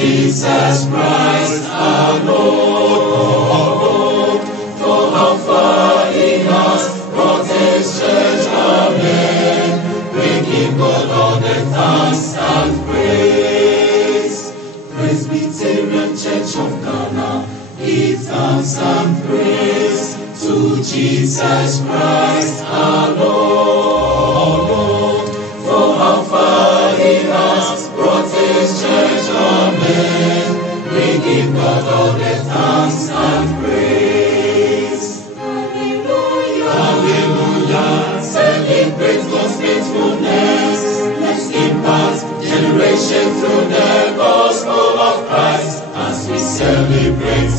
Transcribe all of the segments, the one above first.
Jesus Christ our Lord. For how far He has brought His church, amen. We give God all the thanks and praise. Presbyterian Church of Ghana, give thanks and praise to Jesus Christ our Lord. For how far He has brought His church, amen. We give God all the thanks and praise. Hallelujah, hallelujah. Celebrate God's faithfulness. Let's impact generation through the gospel of Christ. As we celebrate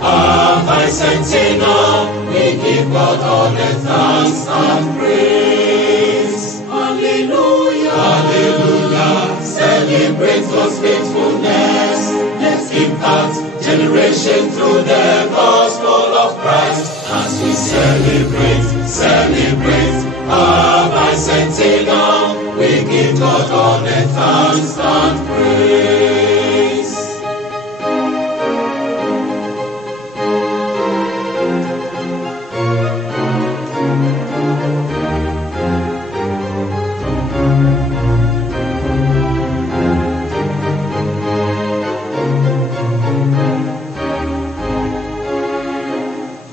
our bicentennial, we give God all the thanks and praise. Hallelujah, hallelujah. Celebrate God's faithfulness. Let's impact generation through the gospel of Christ. As we celebrate our bicentennial, we give God all the thanks and praise.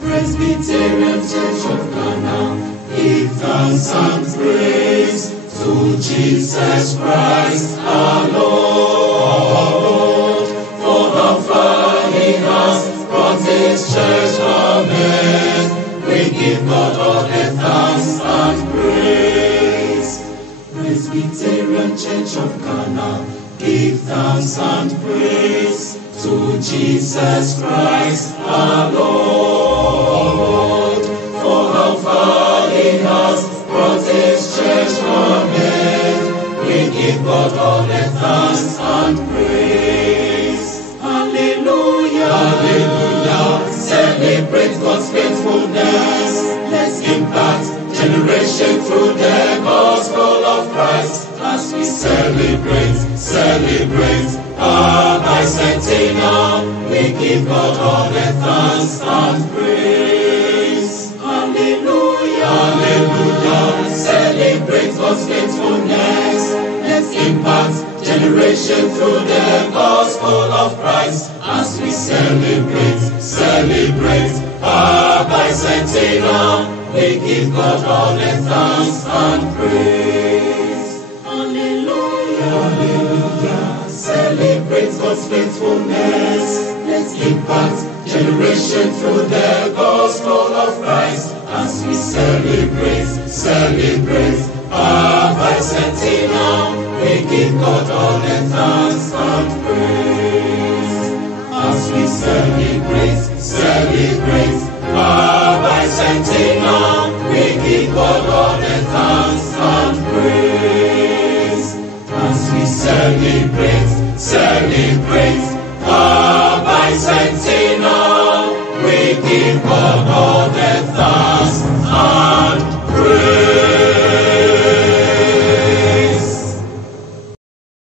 Presbyterian Church of Ghana, give thanks and praise to Jesus Christ our Lord. For how far He has brought His church, amen. We give God all the thanks and praise. Presbyterian Church of Ghana, give thanks and praise to Jesus Christ our Lord. For how far He has brought His church, amen. We give God all the thanks and praise. Hallelujah, hallelujah. Celebrate God's faithfulness. Let's impact generation through the gospel of Christ. As we celebrate our bicentennial, we give God all the thanks and praise. Hallelujah, hallelujah. Celebrate God's faithfulness. Let's impact generation through the gospel of Christ. As we celebrate our bicentennial, we give God all the thanks and praise. Hallelujah, hallelujah. Celebrate God's faithfulness. Let's impact generation through the gospel of Christ. As we celebrate our bicentennial, we give God all the thanks and praise. As we celebrate our bicentennial, we give God all the thanks and praise. As we celebrate our bicentennial, we give God all